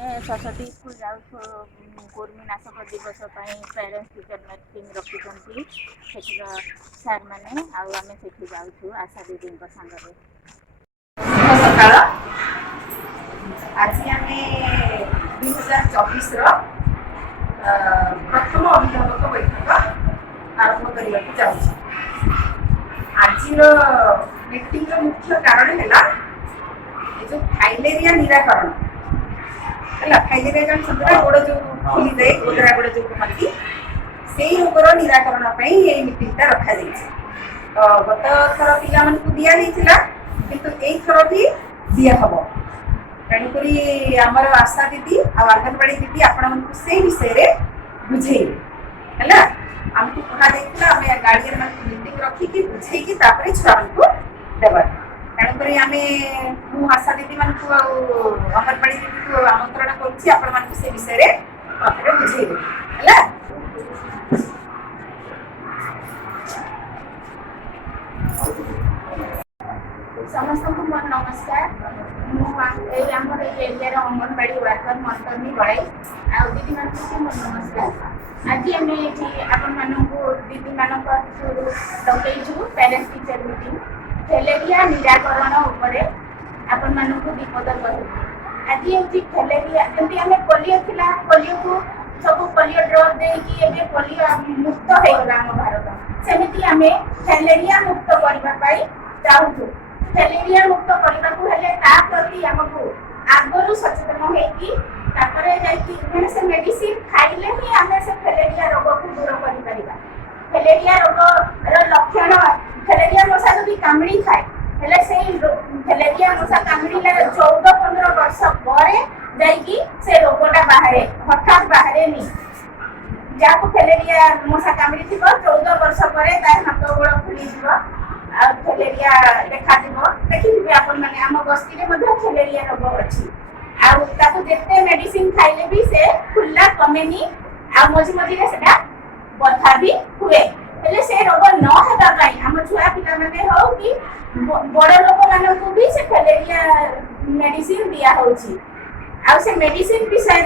Saraswati school जाऊँ कुर्मीनाशक दिवस parents teacher meeting रखी सार मैंने आम से जाऊँ आशा दीदी सागर सकाल आज आम 2024 प्रथम अभिभावक बैठक आरंभ करने जाऊँ। आज मीटिंग मुख्य कारण है जो फाइलेरिया निराकरण है। फाइलेरिया जन शब्द गोड़ जो फुली जाए गोदरा गोड़ जो कहती से रोगर निराकरण मीटिंगटा रखा तो गत थर पिला दिया किंतु यही थर भी दिया हम तेणुक आमर आशा दीदी आंगनवाड़ी दीदी आपण से विषय बुझे है आमको कहुला आम गार्डियन मान मीटिंग रखिकी बुझे छुआ मान देवा तेणुक आम मु आशा दीदी मान अंगनवाड़ी दीदी को आमंत्रण कर विषय बुझे है। समस्त को मोर नमस्कार मुझे एरिया अंगनवाड़ी वर्कर मंतनी बड़ाई आ दीदी मान मोर नमस्कार। आज आम आपण दीदी मान डकईचु पेरेन्ट्स टीचर मीटिंग फाइलेरिया निराकरण आपण मानक विपद कहू। आज हूँ फाइलेरिया जमी आम पोलियो था पोलियो को सब पोलियो ड्रग देकी पोलियो मुक्त होगा आम भारत सेमती आम फाइलेरिया मुक्त करने चाहूँ। फाइलेरिया मुक्त करने प्रति आमको आगु सचेतन होने से मेडिसिन खाइले ही आम से फाइलेरिया रोग को दूर कर फाइलेरिया रोग लक्षण फाइलेरिया मशा जब कामड़ी खाए हेले से फाइलेरिया मशा कामड़ी 14-15 वर्ष पर से रोगटा बाहर हठात बाहर नहीं जहाँ फाइलेरिया मशा कामड़ी थी 14 वर्ष पर हाथ गोड़ फुली फाइलेरिया देखा देखिए आपण मैंने आम बस्ती में फाइलेरिया रोग अच्छी आते मेडिसिन खाइले भी से फुला कमेनी आ मझी मझे से बथा भी हुए हेले से रोग न होगा आम छुआ पिला मैंने हो कि बड़ लोक मान भी से फाइलेरिया मेडिसिन दिया होची आ से मेडिसिन विषय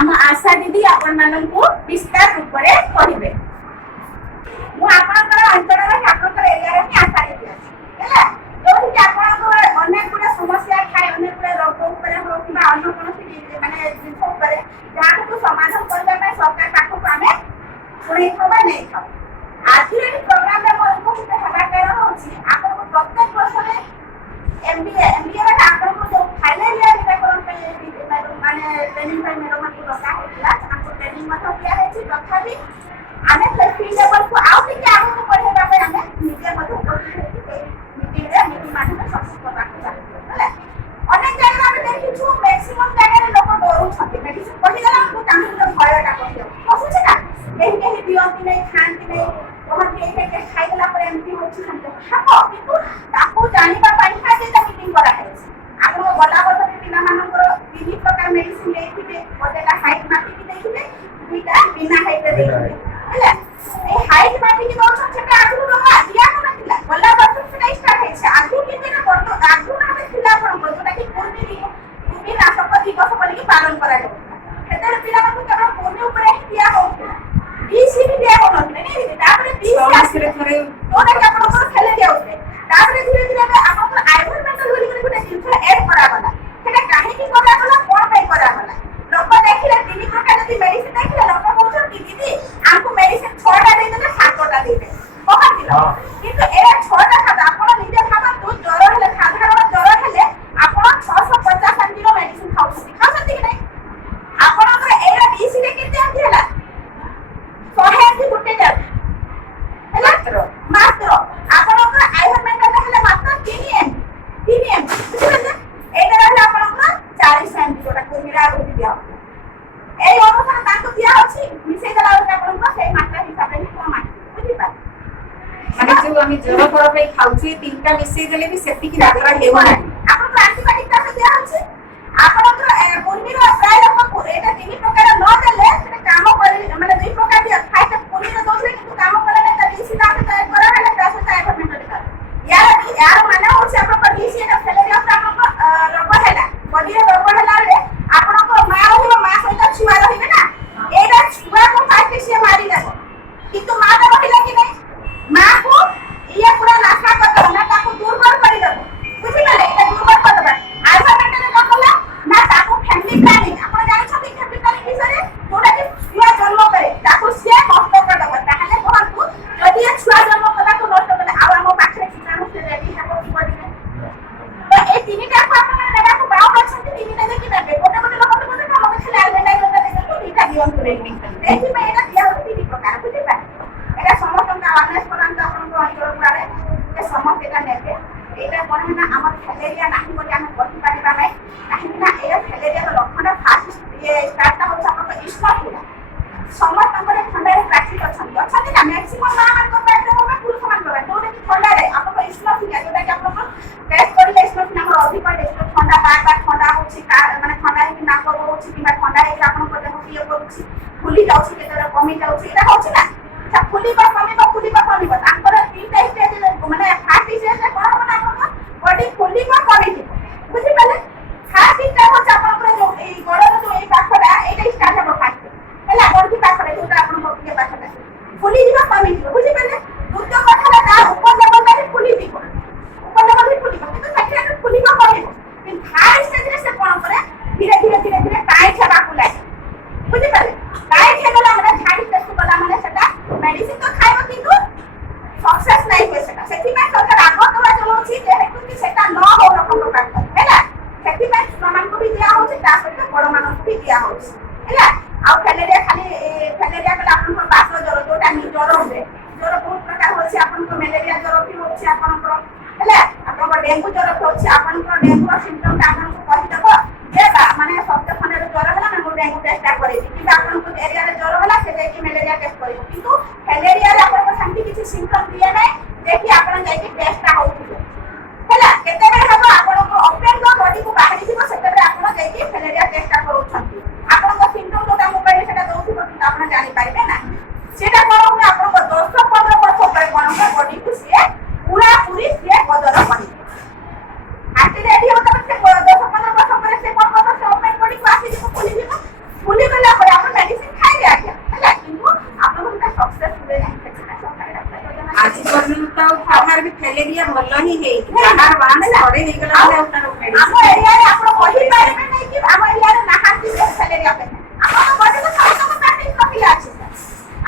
आम आशा दीदी आपण माननकु विस्तार रूप में कहिबे। मु आपनकर अंचल में आपनकर एरिया में आशा दीदी हैला जो कि आपनकर अनेक गुडा समस्या खाय अनेक गुडा रोग ऊपर हो कि अन्य कोनोसी माने जिंस ऊपर जहाँ को समाधान करबा में सरकार पाखो आमे सुनै खबा नै खाओ। आज के प्रोग्राम में मोर उपस्थित हवा कारण होची आपन प्रत्येक वर्ष में एमबीए में आपन को जो फाइलेरिया निराकरण पे माने ट्रेनिंग पे मैडम को डका होतिला आपको ट्रेनिंग मत दिया है छी तथापि आमे फील्ड लेवल को आउ के आगु पढ़ेबा पे आमे निजे मत मीटिंग माध्यम सक्सेस करबा चाहते अनेक जगह में देखिछु मैक्सिमम जगह लोक डरू छथि मेडिसिन पढ़ी गला को तांको भयटा कहियो पहुंचे ना केही दियंती नै खांती नै कहत के खाइला पर एमती होछि खाको किंतु ताको जानिबा पाई हा जे मीटिंग करा है आपन गला बत पिला मानकर विभिन्न प्रकार मेडिसिन लेखिबे ओटेला हाइट मापी की देखिबे दुईटा बिना हाइट देखिबे हैला ए हाइट मापी की बहुत सेटा आगु रहा दिया कोन थिला गला बत सेटा स्टार्ट है आगु के दिन बत आगु ना थिला पण जोटा कि पूर्वी नाशक दिवस बोली पालन करा जाउता सेटा पिला को केवल पूर्वी ऊपर दिया होता बीसी भी दिया होता नहीं तापर बीसी आसरे थरे तोरा के आपण को खेले दिया होते तापर धीरे धीरे आपण एनवायरमेंटल बोली को गुटे जिंस ऐड करा गला सेटा काहे की करा गला कोन पे करा गला लोक देखिले तीन प्रकार जदी मेडिसिन देखिले लोक कहउछ कि दीदी हमको मेडिसिन 6टा दे देले 7टा दे दे कहतिला किंतु ए 6टा खाता आपण निजे खाबा तो ज्वर हेले साधारण ज्वर हेले आपण 650 एमजी रो मेडिसिन खाउछथि कि नै आपणकर एरा बीसी रे केते आथि हला 100 एमजी गुटे जा हला मात्र आपणकर एनवायरमेंटल हेले मात्र 3 एम बुझले एटा रहला आपणकर 40 एमजी जोटा कुमिरा हो दिया ए अनुसार ताको दिया अछि मिसे देला आपणकर सेही मात्रा हिसाब रे को मात्रा बुझि पा माने जो आमी जरो पर पे खाउछि तीनटा मिसे देले भी सेति की मात्रा हेउ ना आपन एंटीबायोटिक ता दिया अछि आपणकर कुमिरा प्राय लोक एटा तीन प्रकार न देले सेटा काम करि माने दुई प्रकार दिया खाइते कुमिरा दोले किंतु काम करले ता दिसी ता करा हेले ता से एनवायरमेंटल का यार माने होछि आपन पर दिसी एटा फाइलेरिया आपन रोग हैला बॉडी रोग हैला रे आपन को माउ ଏଥିପାଇଁ ଏଇଟା ଦିଆହଉଛି 3 ପ୍ରକାର ବୁଝିପାରିଲେ। ଏଇଟା ସମସ୍ତଙ୍କୁ ଆୱାରନେସ୍ କରାନ୍ତୁ ଆପଣଙ୍କ ଅଞ୍ଚଳ ଗୁଡ଼ାରେ ଯେ ସମସ୍ତେ ଏଇଟା ନେବେ। ଏଇଟା କ'ଣ ନା ଆମର ଫ୍ୟାଲେରିଆ ନାହିଁ ବୋଲି ଆମେ କହିପାରିବା ନାହିଁ, କାହିଁକି ନା ଏଇଟା ଫ୍ୟାଲେରିଆର ଲକ୍ଷଣ ଫାଷ୍ଟ ଷ୍ଟାର୍ଟଟା ହେଉଛି ଆପଣଙ୍କ ଇସ୍ନୋଫିଲିଆ। ସମସ୍ତଙ୍କର ଥଣ୍ଡାରେ ଟ୍ରାଫିକ୍ ଅଛନ୍ତି ନା ମ୍ୟାକ୍ସିମମ୍ ମାଆମାନଙ୍କ ପାଖରେ ହଉ ବା ପୁରୁଷମାନଙ୍କର ଯୋଉଟାକି ଥଣ୍ଡାରେ ଆପଣଙ୍କ ଇସ୍ନୋଫିଲିଆ ଯୋଉଟାକି ଆପଣଙ୍କ ଟେଷ୍ଟ କରିଲେ ଇସ୍ନୋଫିଲିଆ ଆମର ଅଧିକ ହେଇଯାଇଛି ଥଣ୍ଡା ବାର ଥଣ୍ଡା ହେଉଛି ମାନେ ଥଣ୍ଡା ହେଇକି ନାକ ବହୁଛି କିମ୍ବା ଥଣ୍ଡା ହେଇକି ଆପଣଙ୍କ ଦେହ ଇଏ କରୁଛି ଫୁଲି ଯାଉଛି କେତେବେଳେ କମି ଯାଉଛି ଏଇଟା ହେଉଛି ନା। ଫୁଲିବ କମିବ ତାଙ୍କର 3ଟା ଷ୍ଟେଜ୍ ମାନେ ଫାର୍ଷ୍ଟ ଷ୍ଟେଜ୍ରେ କ'ଣ ହବ ନା ଆପଣଙ୍କ ବଡି ଫୁଲିବ କମିଯିବ ବୁଝିପାରିଲେ। ଫାର୍ଷ୍ଟ ଷ୍ଟେଜ୍ ହେଉଛି ଆପଣଙ୍କର ଯୋଉ ଏଇ ଗୋଡ଼ର ଯୋଉ ଏଇ ପାଖଟା ଏଇଟା ଷ୍ଟାର୍ଟ ହେବ ଫାର୍ଷ୍ଟ ହେଲା ଗଣ୍ଠି ପାଖରେ ଯୋଉଟା ଆପଣଙ୍କ ଇଏ ପାଖଟା ଫୁଲିଯିବ କମିଯିବ ବୁଝିପାରିଲେ। ଦ୍ୱିତୀୟ କଥାରେ ତା ଉପର ଲେଭେଲଟା ବି ଫୁଲିଯିବ କିନ୍ତୁ ସେକେଣ୍ଡ ଫୁଲିବ କମିବ। କିନ୍ତୁ ଥାର୍ଡ ଷ୍ଟେଜରେ ସେ କ'ଣ କରେ ଧୀରେ ଟାଇଟ୍ ହେବାକୁ ଲାଗେ ବୁଝିପାରିଲେ। ଟାଇଟ୍ ହେଇଗଲା ମାନେ ଝାଡ଼ି ଟେଷ୍ଟ କଲା ମାନେ ସେଟା ମେଡିସିନ ତ ଖାଇବ କିନ୍ତୁ ସକ୍ସେସ୍ ନାହିଁ ହୁଏ ସେଟା। ସେଥିପାଇଁ ସରକାର ଆଗ ଦବା ଚଲାଉଛି ଯେହେତୁ କି ସେଟା ନ ହଉ ଲୋକଙ୍କ ପାଖରେ ହେଲା। ସେଥିପାଇଁ ଛୁଆମାନଙ୍କୁ ବି ଦିଆହଉଛି ତା ସହିତ ବଡ଼ମାନଙ୍କୁ ବି ଦିଆହଉଛି ହେଲା। ଆଉ ଫ୍ୟାଲେରିଆ କଲେ ଆପଣଙ୍କର ବାତ ଜ୍ୱର ଯୋଉଟା ଜ୍ୱର ହୁଏ ଜ୍ୱର ବହୁତ ପ୍ରକାର ଅଛି ଆପଣଙ୍କ ମ୍ୟାଲେରିଆ ଜ୍ୱର ବି ହେଉଛି ଆପଣଙ୍କର ହେଲା। ଆପଣଙ୍କ ଡେଙ୍ଗୁ ଜ୍ୱର ବି ଅଛି ଆପଣଙ୍କର ଡେଙ୍ଗୁର ସିମ୍ପଟମ୍ଟା ଆପଣଙ୍କୁ କହିଦେବ ଯେ ମାନେ ସପ୍ତାହ ଖଣ୍ଡେର ଜ୍ୱର ହେଲା ନା ମୁଁ ଡେଙ୍ଗୁ ଟେଷ୍ଟଟା କରେଇବି କିମ୍ବା ଆପଣଙ୍କ ଏରିଆରେ ଜ୍ୱର ହେଲା ସେ ଯାଇକି ମ୍ୟାଲେରିଆ ଟେଷ୍ଟ କରିବ। କିନ୍ତୁ ଫ୍ୟାଲେରିଆରେ ଆପଣଙ୍କ ସେମିତି କିଛି ସିମ୍ପଟମ୍ ଦିଏ ନାହିଁ ଯେ କି ଆପଣ ଯାଇକି ଟେଷ୍ଟଟା ହଉଥିବେ ହେଲା। କେତେବେଳେ ହେବ ଆପଣଙ୍କ ଅପେନ୍ର ବଡିକୁ ବାହାରିଯିବ ସେତେବେଳେ ଆପଣ ଯାଇକି ଫ୍ୟାଲେରିଆ ଟେଷ୍ଟଟା କରାଉଛନ୍ତି। ଆପଣଙ୍କ ସିମ୍ପଟମ୍ ଯୋଉଟା ମୋବାଇଲରେ ସେଟା ଦଉଥିବ କିନ୍ତୁ ଆପଣ ଜାଣିପାରିବେ ନାହିଁ। ସେଟା କ'ଣ ହୁଏ ଆପଣଙ୍କ 10-15 ବର୍ଷ ପରେ କ'ଣ ହୁଏ ବଡିକୁ ସିଏ ପୁରାପୁରି ସିଏ ବଦଳ କରିବ। ଆସି ରେଡି ହଉ ତାପରେ ସେ 10-15 ବର୍ଷ ପରେ ସେ କ'ଣ କରିବ ସେ ଅପେନ୍ ବଡିକୁ ଆସିଯିବ ଫୁଲିଗଲା ପରେ ଆପଣ ମେଡିସିନ ଖାଇବେ ଆଜ୍ଞା ହେଲା। କିନ୍ତୁ ଆପଣଙ୍କୁ ସେଟା ସକ୍ସେସ୍ ହୁଏ ନାହିଁ। ସେଥିପାଇଁ ସରକାର ଆଜି ପର୍ଯ୍ୟନ୍ତ ଆଉ କାହାର ବି ଫ୍ୟାଲେରିଆ ଭଲ ହିଁ ହେଇନି। ଯାହାର ୱାନ୍ସ ଥରେ ହେଇଗଲା ମାନେ ଆଉ ତାର ଆମ ଏରିଆରେ ଆପଣ କହିପାରିବେ ନାହିଁ କି ଆମ ଏରିଆରେ ନାହାନ୍ତି ଫ୍ୟାଲେରିଆ ପେସେଣ୍ଟ। ଆପଣଙ୍କ ବଡିକୁ ସମସ୍ତଙ୍କ ପାଖରେ ଇସ୍ନୋଫିଲିଆ ଅଛି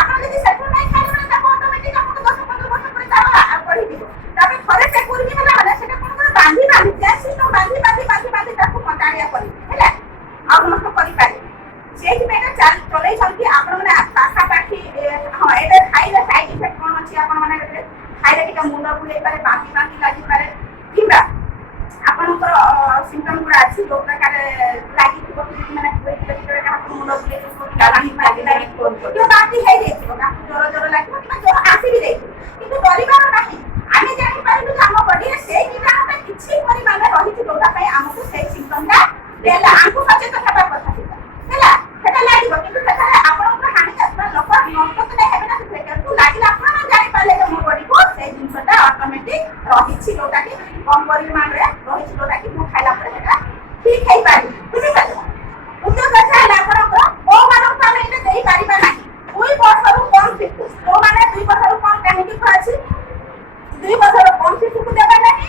ଆପଣ ଯଦି ସେଠୁ ନାହିଁ ଖାଇଲେ ମାନେ ତାକୁ ଅଟୋମେଟିକ୍ ଆପଣଙ୍କୁ 10-15 ବର୍ଷ ପରେ ତାର ବଢିଯିବ। ତାପରେ ଥରେ ସେ କୁର୍ମି ହେଲା ମାନେ ସେଟା କ'ଣ করে ବାନ୍ଧି ସିଷ୍ଟମ୍ ବାନ୍ଧି ତାକୁ ମଟାଣିଆ କରିବେ ହେଲା ଆଉ ନଷ୍ଟ କରିପାରିବେ। ସେଇଥିପାଇଁ ଏଇଟା ଚଲେଇଛନ୍ତି ଆପଣମାନେ ପାଖାପାଖି ହଁ ଏବେ ଖାଇଲେ ସାଇଡ୍ ଇଫେକ୍ଟ କ'ଣ ଅଛି ଆପଣମାନେ ଖାଇଲେ ଟିକେ ମୁଣ୍ଡ ବୁଲେଇ ପାରେ ବାନ୍ତି ଲାଗିପାରେ କିମ୍ବା ଆପଣଙ୍କର ସିମ୍ପଟମ୍ ଗୁଡ଼ା ଅଛି ଯୋଉ ପ୍ରକାର ଲାଗିଥିବ ମାନେ କାହାକୁ ମୁଣ୍ଡ ବୁଲେଇ ବାନ୍ତି ହେଇଯାଇଥିବ କାହାକୁ ଜ୍ୱର ଲାଗିବ କିମ୍ବା ଜ୍ୱର ଆସି ବି ଯାଇଥିବ କିନ୍ତୁ ଡରିବାର ନାହିଁ। ଆମେ ଜାଣିପାରିଲୁ ଯେ ଆମ ବଡିରେ ସେଇ କୀଟାଣୁଟା କିଛି ପରିମାଣରେ ରହିଛି ଯୋଉଟା ପାଇଁ ଆମକୁ ସେଇ ସିମ୍ପଟମ୍ଟା ଦେଲା ଆମକୁ ସଚେତନ ହେବା କଥା ହେଲା। ସେଟା ଲାଗିବ କିନ୍ତୁ ସେଠାରେ ଆପଣଙ୍କର ହାନିକାରକ ଲୋକ ନଷ୍ଟ ତ ହେବେ ନା କିନ୍ତୁ ଲାଗିଲା ଆପଣ ଜାଣିପାରିଲେ ଯେ ମୋ ବଡିକୁ ସେଇ ଜିନିଷଟା ଅଟୋମେଟିକ୍ ରହିଛି ଯୋଉଟାକି କମ୍ ପରିମାଣରେ ରହିଛି ଯୋଉଟାକି ମୁଁ ଖାଇଲା ପରେ ସେଟା ଠିକ୍ ହେଇପାରିବ ବୁଝିପାରିଲ। ଦ୍ୱିତୀୟ କଥା ହେଲା ଆପଣଙ୍କର କୋଉମାନଙ୍କୁ ଆମେ ଏଇଟା ଦେଇପାରିବା ନାହିଁ 2 ବର୍ଷରୁ କମ୍ ଶିଶୁ ଯୋଉମାନେ 2 ବର୍ଷରୁ କମ୍ କାହିଁକି କୁହାଯାଇଛି 2 ବର୍ଷରୁ କମ୍ ଶିଶୁକୁ ଦେବା ନାହିଁ।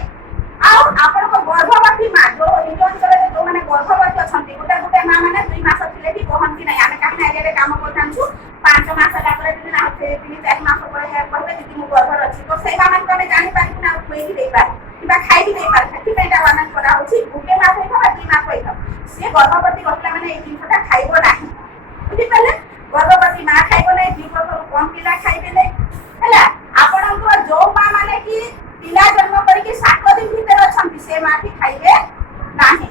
ଆଉ ଆପଣଙ୍କ ଗର୍ଭବତୀ ମା ଯୋଉ ନିଜ ଅଞ୍ଚଳରେ ଯୋଉମାନେ ଗର୍ଭବତୀ ଅଛନ୍ତି ଗୋଟେ ମା ମାନେ 2 ମାସ ଥିଲେ ବି କହନ୍ତି ନାହିଁ ଆମେ କାହିଁକି ଏରିଆରେ କାମ କରିଥାନ୍ତୁ 5 ମାସ ହେଲା ପରେ 3-4 ମାସ ପରେ କହିବେ ଦିଦି ମୁଁ ଗର୍ଭରେ ଅଛି ତ ସେଇମାନଙ୍କୁ ଆମେ ଜାଣିପାରିବୁ ନା ଖୁଏଇକି ଦେଇପାରୁ କିମ୍ବା ଖାଇକି ଦେଇପାରୁ। ସେଥିପାଇଁ ଏଇଟା ୱାର୍ଣ୍ଣନା କରାହଉଛି 1 ମାସ ହେଇଥାଉ ବା 2 ମାସ ହେଇଥାଉ ସିଏ ଗର୍ଭବତୀ ରହିଲା ମାନେ ଏଇ ଜିନିଷଟା ଖାଇବ ନାହିଁ ବୁଝିପାରିଲେ। ଗର୍ଭବତୀ ମା ଖାଇବ ନାହିଁ 2 ବର୍ଷରୁ କମ୍ ପିଲା ଖାଇଦେଲେ ହେଲା। ଆପଣଙ୍କର ଯୋଉ ମା ମାନେ କି ପିଲା ଜନ୍ମ କରିକି 7 ଦିନ ଭିତରେ ଅଛନ୍ତି ସେ ମା ବି ଖାଇବେ ନାହିଁ।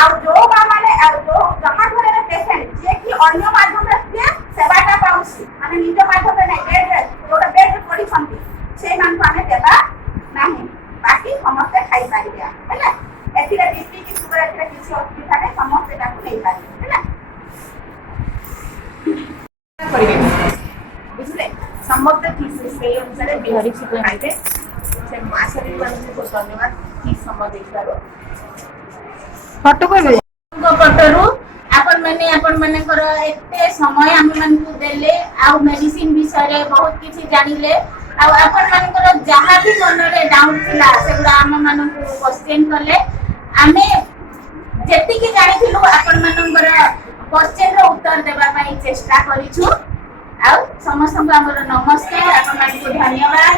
ଆଉ ଯୋଉ ମା ମାନେ ଯୋଉ ଯାହା ଘରରେ ପେସେଣ୍ଟ ଯିଏ କି ଅନ୍ୟ ମାଧ୍ୟମରେ ସିଏ ସେବାଟା ପାଉଛି ମାନେ ନିଜ ମାଧ୍ୟମରେ ନାହିଁ ବେଡ୍ରେ ଯୋଉଟା ବେଡ୍ରେ ପଡ଼ିଛନ୍ତି ସେଇମାନଙ୍କୁ ଆମେ ଦେବା ନାହିଁ। ବାକି ସମସ୍ତେ ଖାଇପାରିବେ ହେଲା। ଏଥିରେ ବିପି କି ସୁଗର ଏଥିରେ କିଛି ଅସୁବିଧା ନାହିଁ ସମସ୍ତେ ତାକୁ ନେଇପାରିବେ ହେଲା। ବୁଝିଲେ ସମସ୍ତେ ଠିକ୍ ସେଇ ଅନୁସାରେ ବିହରିଛି ଖାଇବେ। ସେ ଆଶୀର୍ବାଦକୁ ବହୁତ ଧନ୍ୟବାଦ ଠିକ୍ ସମୟ ଦେଇଥିବାରୁ। ପଟରୁ ଆପଣମାନଙ୍କର ଏତେ ସମୟ ଆମମାନଙ୍କୁ ଦେଲେ ଆଉ ମେଡିସିନ ବିଷୟରେ ବହୁତ କିଛି ଜାଣିଲେ ଆଉ ଆପଣମାନଙ୍କର ଯାହା ବି ମନରେ ଡାଉଟ୍ ଥିଲା ସେଗୁଡ଼ା ଆମମାନଙ୍କୁ କ୍ୱେଶ୍ଚିନ୍ କଲେ। ଆମେ ଯେତିକି ଜାଣିଥିଲୁ ଆପଣମାନଙ୍କର କ୍ୱେଶ୍ଚିନ୍ର ଉତ୍ତର ଦେବା ପାଇଁ ଚେଷ୍ଟା କରିଛୁ। ଆଉ ସମସ୍ତଙ୍କୁ ଆମର ନମସ୍କାର ଆପଣମାନଙ୍କୁ ଧନ୍ୟବାଦ।